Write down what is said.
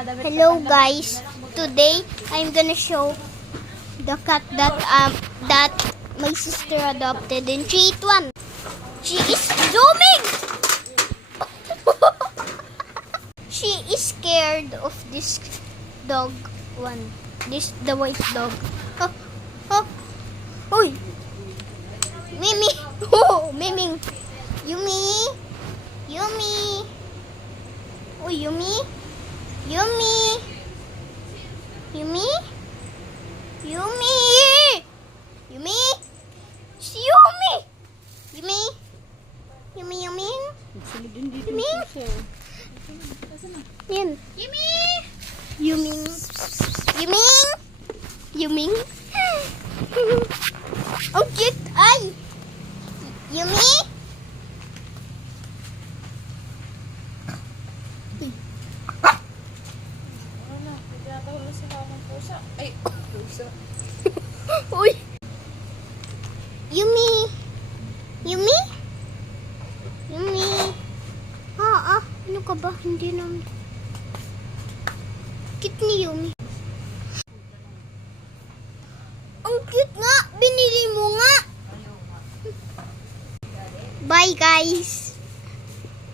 Hello guys, today I'm gonna show the cat that my sister adopted in 3, 2, 1. She is zooming! She is scared of this dog one. The white dog. Oh, oh, oy! Mimi! Oh, Miming! Yumi! Yumi! Oh, Yumi! Yumi! Yumi? Yumi! Yumi? Si Yumi! Yumi? Yumi, Yumi? Yumi? Yan. Yumi! Yuming. Yuming! Yuming? Ang cute! Ay! Yumi? Ay, pusa. Uy! Yumi! Yumi? Yumi? Ano ka ba? Hindi naman. Cute ni Yumi. Ang cute nga! Binili mo nga! Bye guys!